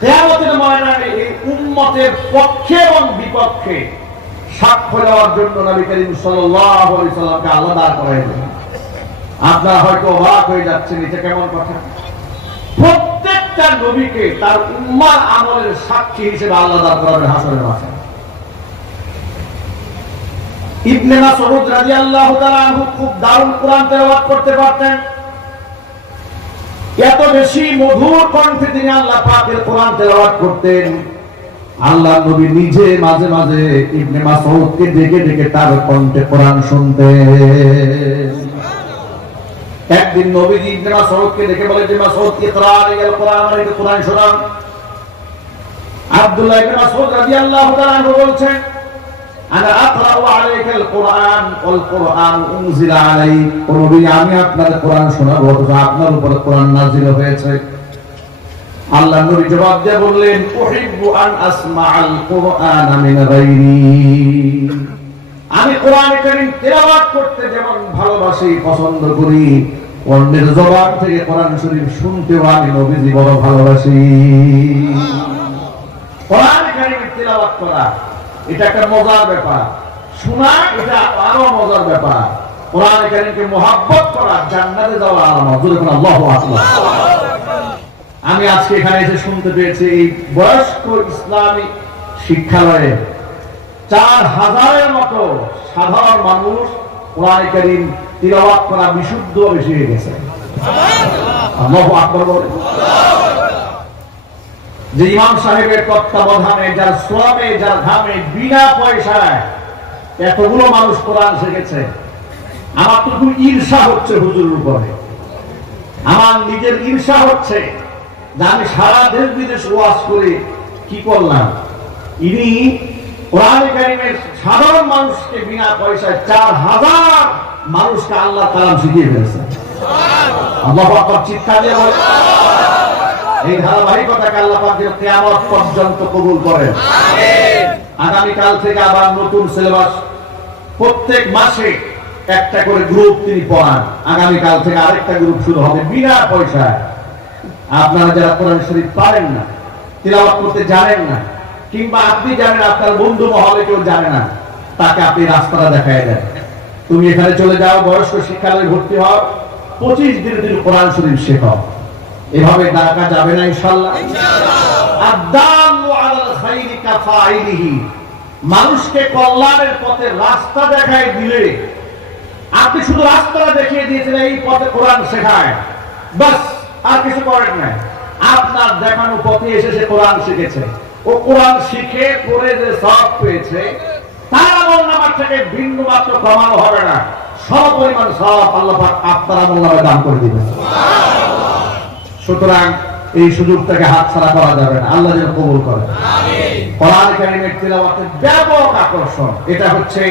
কিয়ামতের ময়দানে এই উম্মতের পক্ষে এবং বিপক্ষে সাক্ষ্য দেওয়ার জন্য নবী করিম সাল্লাল্লাহু আলাইহি সাল্লামকে আল্লাহ দাঁড় করায় দেন। আপনারা হয়তো অবাক হয়ে যাচ্ছেন, এটা কেমন কথা? প্রত্যেকটা নবীকে তার উম্মার আমলের সাক্ষী হিসেবে আল্লাহ দাঁড় করাবেন হাসরের মাঠে। ইবনে মাসউদ রাদিয়াল্লাহু তাআলা আনহু খুব দারুণ কোরআন তেলাওয়াত করতে পারতেন। এত বেশি মধুর কণ্ঠে তিনি আল্লাহ পাকের কোরআন তেলাওয়াত করতেন, আল্লাহর নবী নিজে মাঝে মাঝে ইবনে মাসউদকে ডেকে ডেকে তার কণ্ঠে কোরআন শুনতেন। একদিন নবীজি ইবনে মাসউদকে ডেকে বলেন যে মাসউদ ইকরা আলাইহিল কোরআন, আমাকে কোরআন শোনান। আব্দুল্লাহ ইবনে মাসউদ রাদিয়াল্লাহু তাআলা আনহু বলছেন, আনা আকরাউ আলাইকাল কোরআন ওয়াল কোরআন উনজিলা আলাইক, ও নবী আমি আপনাকে কোরআন শোনাবো অথচ আপনার উপর কোরআন নাযিল হয়েছে। আল্লাহর নবী জবাব দিয়ে বললেন, উহিব্বু আন আসমাআল কোরআন মিন গায়রি, আমি কোরআন কারীম তেলাওয়াত করতে যেমন ভালোবাসি, পছন্দ করি, অন্যের জবান থেকে কোরআন শরীফ শুনতেও আমি নবীজি বড় ভালোবাসি। কোরআন কারীম তেলাওয়াত করা এটা একটা মজার ব্যাপার, শোনা এটা আরো মজার ব্যাপার। কোরআন কারীমকে মুহাব্বত করা জান্নাতে যাওয়ার আলামত। জোরে বলুন আল্লাহু আকবার। আমি আজকে এখানে এসে শুনতে পেয়েছি এই বয়স্ক ইসলামী শিক্ষালয়ে 4000-এর মতো সাধারণ মানুষ কোরআন কারীম তিলাওয়াত করা বিশুদ্ধভাবে শিখে গেছে। আল্লাহু আকবার বলেন। যে ইমাম সাহেবের তত্ত্বাবধানে, যার শ্রমে, যার ঘামে, বিনা পয়সায় এতগুলো মানুষ কোরআন শিখেছে, আমার তো খুব ঈর্ষা হচ্ছে হুজুরের উপরে। আমার নিজের ঈর্ষা হচ্ছে যে আমি সারা দেশ বিদেশ ওয়াজ করে কি করলাম। ইনি কোরআন কারীমের সাধারণ মানুষকে বিনা পয়সায় 4000 মানুষকে আল্লাহ কালাম শিখিয়ে ফেলেছেন। আল্লাহু আকবার চিৎকার দিয়ে বলেন। এই ধারাবাহিকতাকে আল্লাহ পাক যেন কিয়ামত পর্যন্ত কবুল করেন। আমিন। আগামী কাল থেকে আবার নতুন সিলেবাস, প্রত্যেক মাসে একটা করে গ্রুপ তিনি পড়ান। আগামী কাল থেকে আরেকটা গ্রুপ শুরু হবে বিনা পয়সায়। আপনারা যারা কোরআন শরীফ পারেন না, তিলাওয়াত করতে জানেন না, কিংবা আপনি জানেন আপনার বন্ধু মহলে কেউ জানে না, তাকে আপনি রাস্তাটা দেখায় দেন। তুমি এখানে চলে যাও, বয়স্ক শিক্ষালয়ে ভর্তি হও, 25 দিনে তুমি কোরআন শরীফ শেখো। এভাবে ডাকা যাবে না ইনশাআল্লাহ। আদ-দাল্লু আলাল খাইরি কাফাইলিহি, মানুষকে কল্যাণের পথে রাস্তা দেখায় দিলে আপনি শুধু রাস্তাটা দেখিয়ে দিয়েছেন, এই পথে কোরআন শেখায়, বাস আর কিছু করেন না। আপনার দেখানো পথে এসে সে কোরআন শিখেছে, ও কোরআন শিখে পড়ে যে সওয়াব পেয়েছে তার আমলনামা থেকে বিন্দু মাত্র কমানো হবে না, সমপরিমাণ সওয়াব আল্লাহ পাক আপনার আমলনামায় দান করে দিবেন। সুতরাং এই সুযোগটাকে হাতছাড়া করা যাবে না। আল্লাহ যেন কবুল করেন। আমিন। কোরআন কারীমের তিলাওয়াতের ব্যাপক আকর্ষণ, এটা হচ্ছে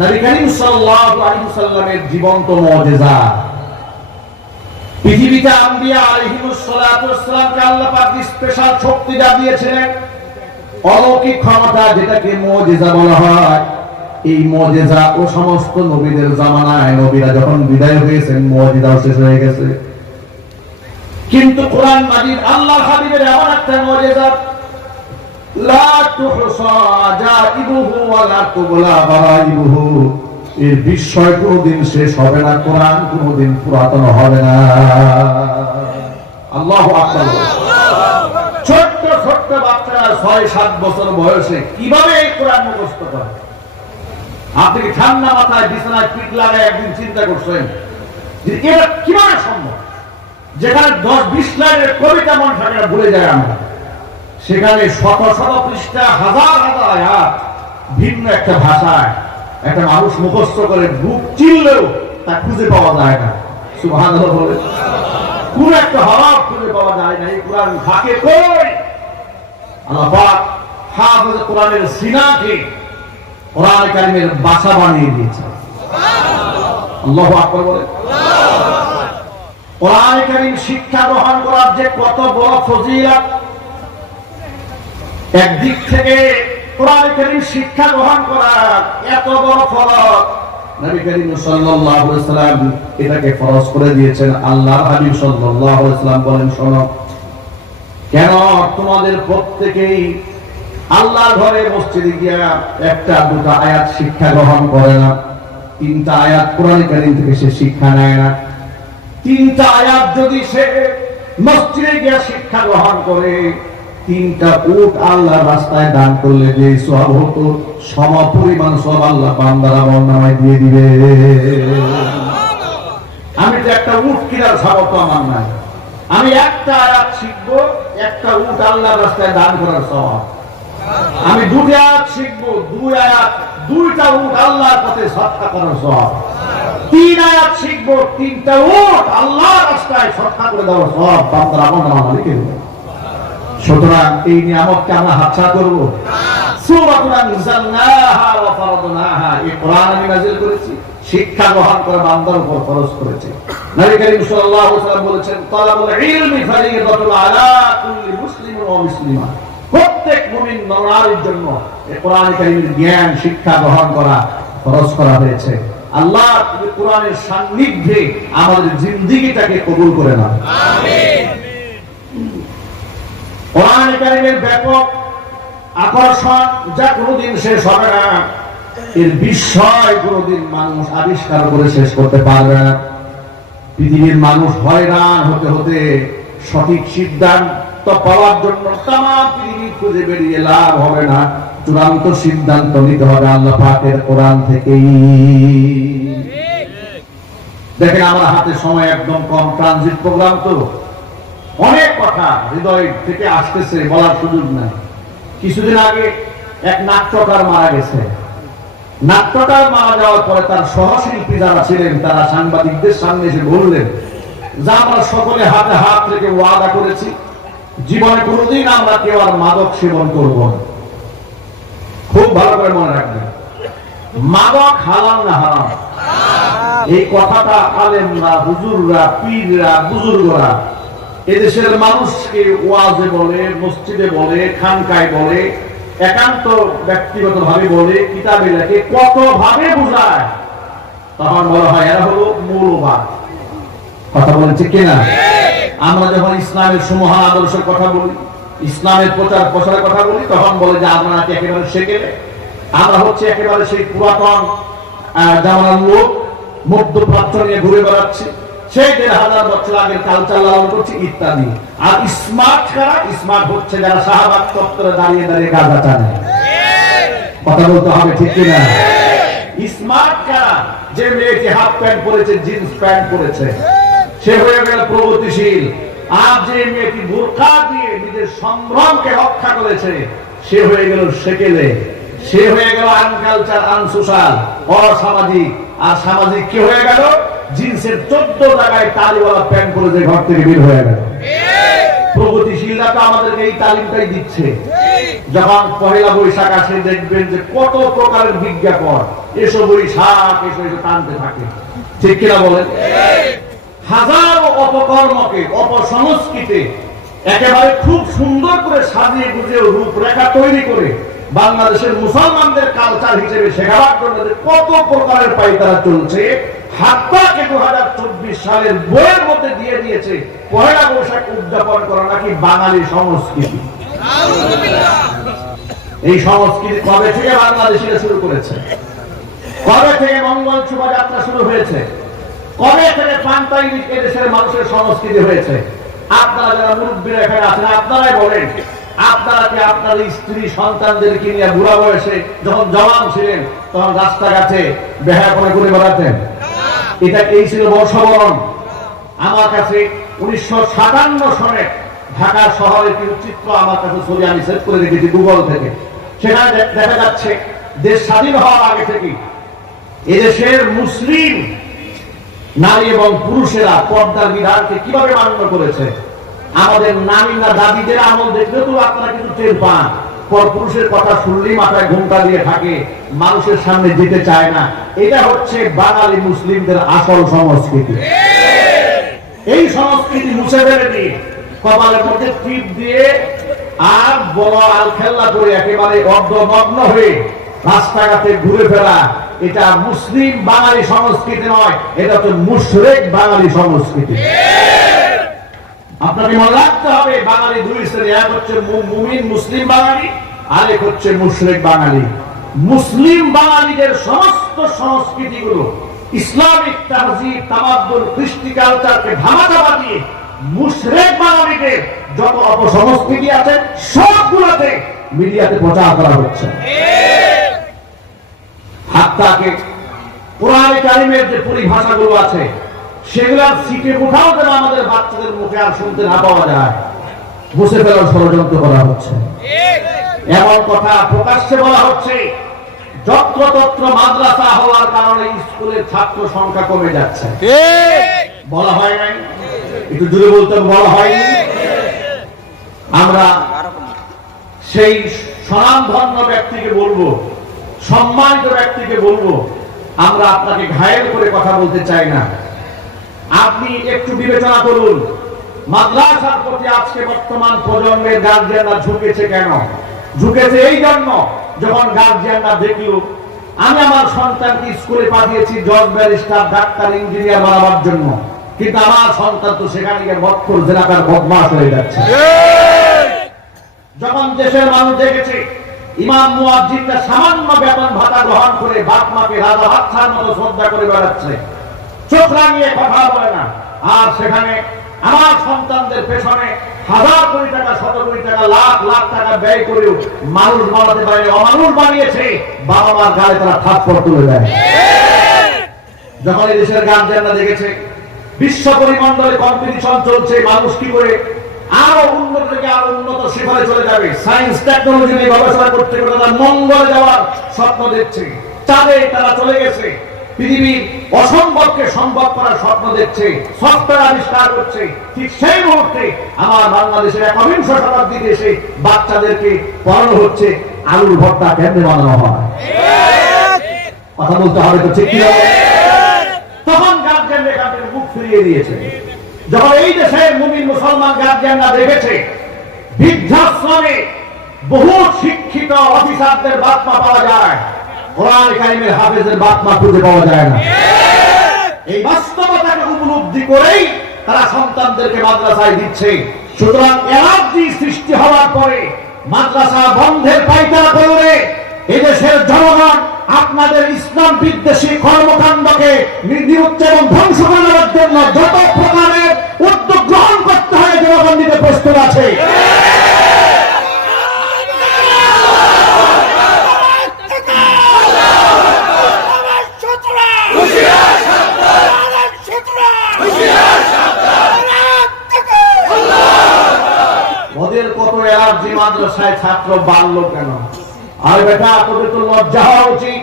নবী করিম সাল্লাল্লাহু আলাইহি ওয়াসাল্লামের জীবন্ত মুজিজা। পৃথিবীতে আম্বিয়া আলাইহিমুস সালাতু ওয়াস সালামকে আল্লাহ পাক স্পেশাল শক্তি দিয়েছিলেন, অলৌকিক ক্ষমতা, যেটাকে মুজিজা বলা হয়। এই মুজিজা ও সমস্ত নবীদের জামানায়, নবীরা যখন বিদায় হয়েছেন, মুজিজাও শেষ হয়ে গেছে। কিন্তু কোরআন মাজিদ আল্লাহর হাবিবের এমন একটা মুজিজা, লা তুহসা জাইবুহু ওয়া লা তুবলা বারাইবুহু, এর বিস্ময় কোনদিন শেষ হবে না, কোরআন কোনদিন পুরাতন হবে না। আল্লাহু আকবার। ছোট্ট ছোট্ট বাচ্চারা 6-7 বছর বয়সে কিভাবে এই কোরআন মুখস্থ করে? আপনি কি ঠান্ডা মাথায় বিছানায় পিঠ লাগায় একদিন চিন্তা করছেন যে এটা কিভাবে সম্ভব? যেখানে 10-20 লাইনের কবিতা মন থাকে না, ভুলে যায় আমরা, সেখানে শত শত পৃষ্ঠা, হাজার হাজার আয়াত ভিন্ন একটা ভাষায় একটা মানুষ মুখস্থ করে বুক চিনলেও তা খুঁজে পাওয়া যায় না। সুবহানাল্লাহ বলে কোন একটা হরফ খুঁজে পাওয়া যায় না। এই কোরআন থাকে কই? আল্লাহ পাক হাফেজ কোরআনের সিনাকে কোরআন কারীমের বাসা বানিয়ে দিয়েছে। আল্লাহু আকবার বলে। কোরআন কারীম শিক্ষা গ্রহণ করার যে কত বড় ফজিলত! একদিক থেকে কোরআন কারীম শিক্ষা গ্রহণ করার এত বড় ফরজ, নবী করিম সাল্লাল্লাহু আলাইহি ওয়াসাল্লাম এটাকে ফরজ করে দিয়েছেন। আল্লাহর হাবিব সাল্লাল্লাহু আলাইহি ওয়াসাল্লাম বলেন, শোনো, কেন তোমাদের প্রত্যেকেই আল্লাহ ঘরে মসজিদে গিয়া একটা দুটা আয়াত শিক্ষা গ্রহণ করে না? তিনটা আয়াত কোরআন কারীম থেকে সে শিক্ষা নেয় না? তিনটা আয়াত যদি সে মসজিদে গিয়া শিক্ষা গ্রহণ করে, তিনটা উট আল্লাহ রাস্তায় দান করলে যে সওয়াব হতো, সমপরিমাণ সওয়াব আল্লাহ বান্দার আমলনামায় দিয়ে দিবে। আমি তো একটা উট কিনার সামর্থ্য আমার নাই, আমি একটা আয়াত শিখবো, একটা উট আল্লাহর রাস্তায় দান করার সওয়াব। আমি দুটি আয়াত শিখবো, দুই আয়াত দুইটা উট আল্লাহর পথে সদকা করার সওয়াব। তিন আয়াত শিখবো, তিনটা উট আল্লাহর রাস্তায় সদকা করে দেওয়ার সওয়াব বান্দার আমলনামায় লিখে দেবে। সুতরাং এই নিয়ামতকে আমরা হাতছাড়া করবো? সূরাতুন আনজালনাহা ওয়া ফারাদনাহা, এই কোরআন আমি নাযিল করেছি, শিক্ষা গ্রহণ করে বান্দার উপর ফরজ করেছে। নবী করিম সাল্লাল্লাহু আলাইহি ওয়াসাল্লাম বলেছেন, তালাবুল ইলমি ফারিদাতুন আলা কুল্লি মুসলিমিন ওয়া মুসলিমা, প্রত্যেক মুমিন নারীর জন্য এই কোরআন কারীমের জ্ঞান শিক্ষা গ্রহণ করা ফরজ করা হয়েছে। আল্লাহ তুমি কোরআনের সান্নিধ্যে আমাদের জিন্দেগিটাকে কবুল করে নাও, আমিন। কোরআন কারীমের ব্যাপক আকর্ষণ যা কোনোদিন শেষ হবে না, এর বিষয় কোনোদিন মানুষ আবিষ্কার করে শেষ করতে পারবে না। পৃথিবীর মানুষ হয়রান হতে হতে সঠিক সিদ্ধান্ত পাওয়ার জন্য তামাম পৃথিবী খুঁজে বেরিয়ে লাভ হবে না। চূড়ান্ত সিদ্ধান্ত নিতে হবে আল্লাহ পাকের কোরআন থেকেই। দেখেন আমার হাতে সময় একদম কম, ট্রানজিট প্রোগ্রাম তো, অনেক কথা হৃদয় থেকে আসতেছে, বলার সুযোগ নাই। কিছুদিন আগে এক নাট্যকার মারা গেছে। নাট্যকার মারা যাওয়ার পরে তার সহশিল্পী যারা ছিলেন তারা সাংবাদিকদের সামনে এসে বললেন যে আমরা সকলে হাতে হাত রেখে ওয়াদা করেছি জীবনে কোনোদিন আমরা কেউ আর মাদক সেবন করব না। খুব ভালো করে মনে রাখবেন, মাদক হালাল না হারাম, এই কথাটা আলেমরা, হুজুররা, পীররা, বুজুর্গরা এদেশের মানুষকে ওয়াজে বলে, মসজিদে বলে, খানকায় বলে, একান্ত ব্যক্তিগত ভাবে বলে, কিতাবে লেখে, কত ভাবে বোঝায়, তখন বলা হয় এরা হলো মৌলবাদ। কথা বলেছে কিনা? আমরা যখন ইসলামের সুমহান আদর্শের কথা বলি, ইসলামের প্রচার প্রসারের কথা বলি, তখন বলে যে আমরা নাকি একেবারে শেখেলে, আমরা হচ্ছে একেবারে সেই পুরাতন জামানার লোক, মধ্যপ্রাচ্য নিয়ে ঘুরে বেড়াচ্ছি, সেই ১,৫০০ বছর আগের কালচার লালন করছি ইত্যাদি। আর স্মার্ট কারা? স্মার্ট হচ্ছে যারা শাহবাগ চত্বরে দাঁড়িয়ে দাঁড়িয়ে গাঁজা টানে। কথা বলতে হবে, ঠিক কিনা? স্মার্ট কারা? যে মেয়েটি হাফ প্যান্ট পরেছে, জিন্স প্যান্ট পরেছে, সে হয়ে গেল প্রগতিশীল। আর যে মেয়েটি বোরকা দিয়ে নিজের সম্ভ্রমকে রক্ষা করেছে, সে হয়ে গেল সেকেলে, সে হয়ে গেল আনকালচার, আনসোশাল, অসামাজিক। আর সামাজিক কি হয়ে গেল? জিন্সের 14 জায়গায় তালিওয়ালা প্যান্ট পরে যে ঘর থেকে বের হয়ে গেল। প্রগতিশীলরা তো আমাদেরকে এই তালিমটাই দিচ্ছে। যখন পহেলা বৈশাখ আসে দেখবেন যে কত প্রকারের বিজ্ঞাপন, এসো বৈশাখ, এসো এসে টানতে থাকে, ঠিক কিনা বলেন? হাজারো অপকর্মকে, অপসংস্কৃতি একেবারে খুব সুন্দর করে সাজিয়ে গুজিয়ে রূপরেখা তৈরি করে বাংলাদেশের মুসলমানদের কালচার হিসেবে শেখাবার জন্য কত প্রকারের পাইতারা চলছে। হাত্তাকে 2024 সালের বইয়ের মধ্যে দিয়ে দিয়েছে পহেলা বৈশাখ উদযাপন করা নাকি বাঙালি সংস্কৃতি। এই সংস্কৃতি কবে থেকে বাংলাদেশিরা শুরু করেছে? কবে থেকে মঙ্গল শোভাযাত্রা শুরু হয়েছে? কবে থেকে পান্তাই দেশের মানুষের সংস্কৃতি হয়েছে? আপনারা যারা মুরব্বীরা এখানে আছেন, আপনারাই বলেন, আপনারা কি আপনার স্ত্রী সন্তানদেরকে নিয়ে বুড়া বয়সে যখন জওয়ান ছিলেন তখন রাস্তাঘাটে বেহায়া করে ঘুরে বেড়াতেন? এটা এই ছিল বর্ষবরণ। আমার কাছে 1957 সনে ঢাকা শহরের কিছু চিত্র আমার কাছে ছবি আমি সেভ করে রেখেছি গুগল থেকে। সেখানে দেখা যাচ্ছে দেশ স্বাধীন হওয়ার আগে থেকে এদেশের মুসলিম নারী এবং পুরুষেরা পর্দার বিধানকে কিভাবে মান্য করেছে। আমাদের নারীরা দাদিদের আমল দেখলে তো আপনারা কিন্তু টের পান, পরপুরুষের কথা শুনলেই মাথায় ঘুমটা দিয়ে থাকে, মানুষের সামনে যেতে চায় না। এটা হচ্ছে বাঙালি মুসলিমদের আসল সংস্কৃতি। এই সংস্কৃতি মুছে ফেলে দিয়ে কপালের মধ্যে টিপ দিয়ে আর বড় আল খেল্লা করে একেবারে অর্ধমগ্ন হয়ে রাস্তাঘাটে ঘুরে ফেরা, এটা মুসলিম বাঙালি সংস্কৃতি নয়, এটা হচ্ছে মুশরিক বাঙালি সংস্কৃতি। আপনাকে মনে রাখতে হবে বাঙালি দুই শ্রেণী, এক হচ্ছে মুমিন মুসলিম বাঙালি, আরেক হচ্ছে মুশরিক বাঙালি। মুসলিম বাঙালিদের সমস্ত সংস্কৃতিগুলো ইসলামিক তাহজিব তামাদ্দুন কৃষ্টি কালচারকে ধামাচাপা দিয়ে মুশরিক বাঙালিদের যত অপসংস্কৃতি আছে সবগুলোতে মিডিয়াতে প্রচার করা হচ্ছে। হাত্তাকে কোরআনে কারিমের যে পরিভাষাগুলো আছে সেগুলা সিটে উঠাও যেন আমাদের বাচ্চাদের মুখে আর শুনতে না পাওয়া যায়, মুছে ফেলার ষড়যন্ত্র করা হচ্ছে। এমন কথা প্রকাশ্যে বলা হচ্ছে যত্রতত্র মাদ্রাসা হওয়ার কারণে স্কুলের ছাত্র সংখ্যা কমে যাচ্ছে। বলা হয় নাই? একটু জোরে বলতে বলা হয়নি? আমরা সেই স্বনামধন্য ব্যক্তিকে বলবো, সম্মানিত ব্যক্তিকে বলবো, আমরা আপনাকে ঘায়েল করে কথা বলতে চাই না। আপনি একটু বিবেচনা করুন, মাদ্রাসার প্রতি আজকে বর্তমান প্রজন্মের গার্জিয়ানরা ঝুঁকেছে কেন? ঝুঁকেছে এই জন্য, যখন গার্জিয়ানরা দেখল আমি আমার সন্তানকে স্কুলে পাঠিয়েছি জজ ব্যারিস্টার ডাক্তার ইঞ্জিনিয়ার বানাবার জন্য, কিন্তু আমার সন্তান তো সেখানে গিয়ে মক্কর জেলাকার বদমাশ হয়ে যাচ্ছে। যখন দেশের মানুষ দেখেছে ইমাম মুয়াজ্জিনরা সামান্য বেতন ভাতা গ্রহণ করে বাপ মাকে রাজা বাদশার মতো শ্রদ্ধা করে বেড়াচ্ছে, চোখ রাঙিয়ে কথা বলে না, আর সেখানে আমার সন্তানদের পেছনে হাজার কোটি টাকা, শত কোটি টাকা, লাখ লাখ টাকা ব্যয় করেও মানুষ বানাতে পারে, অমানুষ বানিয়েছে, বাবা মার গায়ে তারা থাপ্পড় তুলে দেয়। যখন এই দেশের গার্জিয়ানরা দেখেছে বিশ্ব পরিমণ্ডলে কম্পিটিশন চলছে, মানুষ কি করে আরো উন্নত থেকে আরো উন্নত শিখরে চলে যাবে, সায়েন্স টেকনোলজি নিয়ে গবেষণা করতে করতে তারা মঙ্গলে যাওয়ার স্বপ্ন দেখছে, চাঁদে তারা চলে গেছে, পৃথিবীর অসম্ভবকে সম্ভব করার স্বপ্ন দেখছে, সফটওয়্যার আবিষ্কার করছে। ঠিক সেই মুহূর্তে আমার বাংলাদেশের ১বিংশ শতাব্দীতে এসে বাচ্চাদেরকে পড়ানো হচ্ছে আলুর ভর্তা কেমনে বানানো হয়। কথা বলতে হবে তো, ঠিক কি? তখন গার্জিয়ানরা এখান থেকে মুখ ফিরিয়ে দিয়েছে। যখন এই দেশের মুমিন মুসলমান গার্জিয়ানরা দেখেছে বৃদ্ধাশ্রমে বহু শিক্ষিত অফিসারদের বাপ মা পাওয়া যায়, কোরআন কারিমের হাফেজের বাপ মা খুঁজে পাওয়া যায় না, এই বাস্তবতাকে উপলব্ধি করেই তারা সন্তানদেরকে মাদ্রাসায় দিচ্ছে। সুতরাং এলার্জি সৃষ্টি হওয়ার পরে মাদ্রাসা বন্ধের পায়তারা করলে এদেশের জনগণ আপনাদের ইসলাম বিদ্বেষী কর্মকাণ্ডকে নির্দিষ্ট এবং ধ্বংস করার জন্য যত প্রকারের উদ্যোগ গ্রহণ করতে হয় জনগণ নিতে প্রস্তুত আছে। ওদের কত এলার্জি, মাদ্রাসায় ছাত্র বাড়লো কেন? আর বেটা তোদের তো লজ্জা হওয়া উচিত,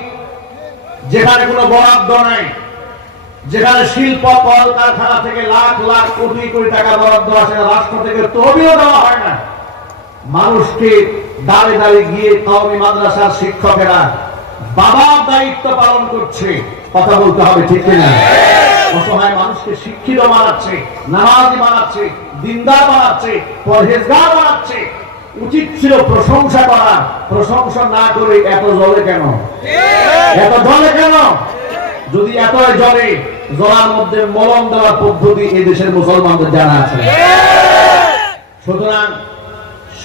যেখানে কোনো বরাদ্দ নাই, যেখানে শিল্প কল কারখানা থেকে লাখ লাখ কোটি কোটি টাকা বরাদ্দ আসে, রাষ্ট্র থেকে তহবিলও দেওয়া হয় না, মানুষকে দাঁড়ে দাঁড়িয়ে গিয়ে কওমি মাদ্রাসার শিক্ষকেরা বাবার দায়িত্ব পালন করছে। কথা বলতে হবে, ঠিক কিনা? অসহায় মানুষকে শিক্ষিত বানাচ্ছে, নামাজি বানাচ্ছে, দিনদার বানাচ্ছে, পরহেজগার বানাচ্ছে। উচিত ছিল প্রশংসা করা, প্রশংসা না করে এত জলে কেন? এত জলে কেন? যদি এত জলে, জলার মধ্যে মলম দেওয়ার পদ্ধতি এই দেশের মুসলমানদের জানা আছে। সুতরাং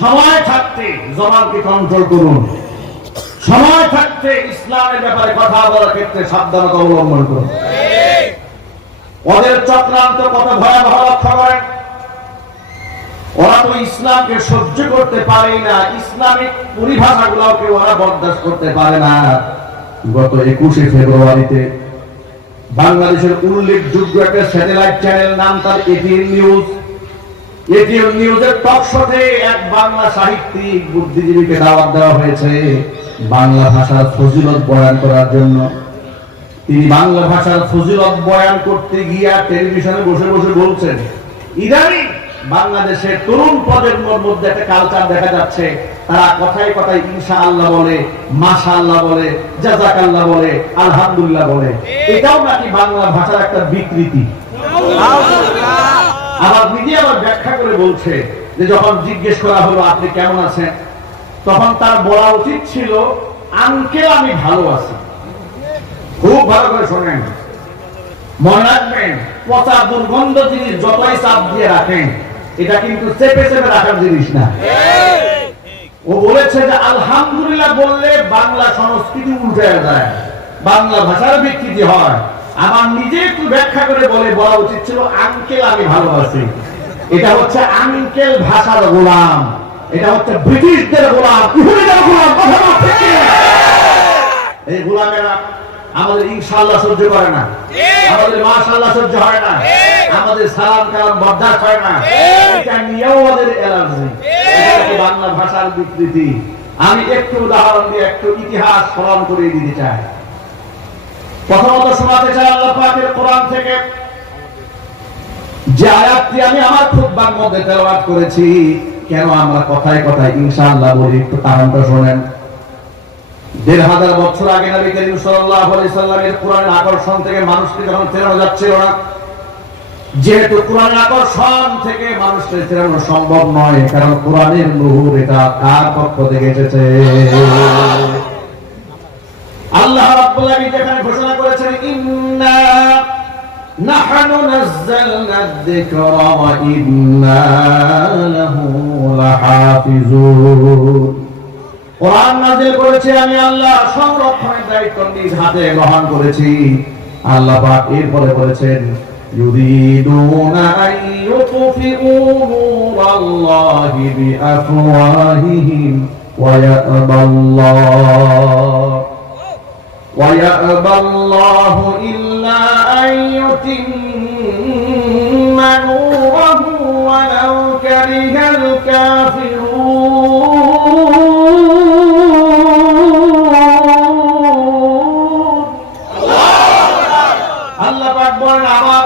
সময় থাকতে জবানকে কন্ট্রোল করুন, সময় থাকতে ইসলামের ব্যাপারে কথা বলার ক্ষেত্রে সাবধানতা অবলম্বন করুন। ওদের চক্রান্ত কত ভয়াবহ লক্ষ্য করেন। ওরা তো ইসলামকে সহ্য করতে পারে না, ইসলামিক পরিভাষাগুলোকে ওরা বরদাস্ত করতে পারে না। গত ২১শে ফেব্রুয়ারিতে বাংলাদেশের উল্লেখযোগ্য একটা স্যাটেলাইট চ্যানেল, নাম তার এটিএন নিউজ, এটিএন নিউজের টক শোতে এক বাংলা সাহিত্যিক বুদ্ধিজীবীকে দাওয়াত দেওয়া হয়েছে বাংলা ভাষার ফজিলত বয়ান করার জন্য। তিনি বাংলা ভাষার ফজিলত বয়ান করতে গিয়ে টেলিভিশনে বসে বসে বলছেন, ইদানিং বাংলাদেশের তরুণ প্রজন্মের মধ্যে একটা কালচার দেখা যাচ্ছে, তারা কথায় কথায় ইনশাআল্লাহ বলে, মাশাআল্লাহ বলে, জাযাকাল্লাহ বলে, আলহামদুলিল্লাহ বলে। এটাও নাকি বাংলা ভাষার একটা বিকৃতি। আবার মিডিয়া আবার ব্যাখ্যা করে বলছে যে যখন জিজ্ঞেস করা হলো আপনি কেমন আছেন, তখন তার বলা উচিত ছিল আঙ্কেল আমি ভালো আছি। খুব ভালো করে শোনেন, মনে রাখবেন, পচা দুর্গন্ধ জিনিস যতই চাপ দিয়ে রাখেন এটা কিন্তু চেপে চেপে রাখার জিনিস না। ও বলেছে যে আলহামদুলিল্লাহ বললে বাংলা সংস্কৃতি উল্টে যায়, বাংলা ভাষার বিকৃতি হয়। আমার নিজে একটু ব্যাখ্যা করে বলা উচিত ছিল আঙ্কেল আমি ভালোবাসি। এটা হচ্ছে আঙ্কেল ভাষার গোলাম, এটা হচ্ছে ব্রিটিশদের গোলাম, ইহুদিদের গোলাম। কথা বলতে কি? এই গোলামেরা আমাদের ইনশাআল্লাহ সহ্য করে না, আমাদের মাশাআল্লাহ সহ্য হয় না, আমাদের সালাম কালাম বরদাস্ত হয় না। এটা নিয়েও আমাদের অ্যালার্জি। এটা কি বাংলা ভাষার বিকৃতি? আমি একটু উদাহরণ দিয়ে একটু ইতিহাস স্মরণ করে দিতে চাই। প্রথমত শোনাতে চাই আল্লাহ পাকের কোরআন থেকে যে আয়াতটি আমি আমার খুতবার মধ্যে তেলাওয়াত করেছি। কেন আমরা কথায় কথায় ইনশাআল্লাহ বলি, একটু কারণটা শোনেন। ১৫০০ বছর আগে নবী করিম সাল্লাল্লাহু আলাইহি সাল্লামের কোরআনের আকর্ষণ থেকে মানুষকে যখন ফেরানো যাচ্ছিল না, যেহেতু কোরআনের আকর্ষণ থেকে মানুষকে ফেরানো সম্ভব নয়, কারণ কোরআনের নূর এটা কার পক্ষ থেকে এসেছে? আল্লাহ রাব্বুল আলামিন যেখানে ঘোষণা করেছেন ইন্না নাহনু নাযালনা যিকরা ওয়া ইন্না লাহু লাহাফিজুন। কোরআন নাযিল করেছে আমি আল্লাহ, সংরক্ষণের দায়িত্ব নিজ হাতে গ্রহণ করেছি। আল্লাহ পাক এরপরে বলেছেন ইউরিদুনা আন ইউতফিউ নূরাল্লাহি বিআফওয়াহিহিম ওয়া ইয়াবাল্লাহু ইল্লা আন ইউতিম্মা নূরাহু ওয়ালাউ কারিহাল কাফিরুন। আল্লাহ পাক বলেন আমার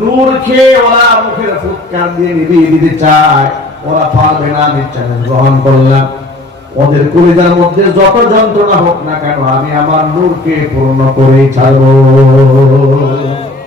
নূর খেয়ে ওরা মুখের ফুৎকার দিয়ে নিভিয়ে দিতে চায়, ওরা পারবে না। আমি চ্যালেঞ্জ গ্রহণ করলাম, ওদের কলিজার মধ্যে যত যন্ত্রণা হোক না কেন আমি আমার নূরকে পূর্ণ করে ছাড়ব।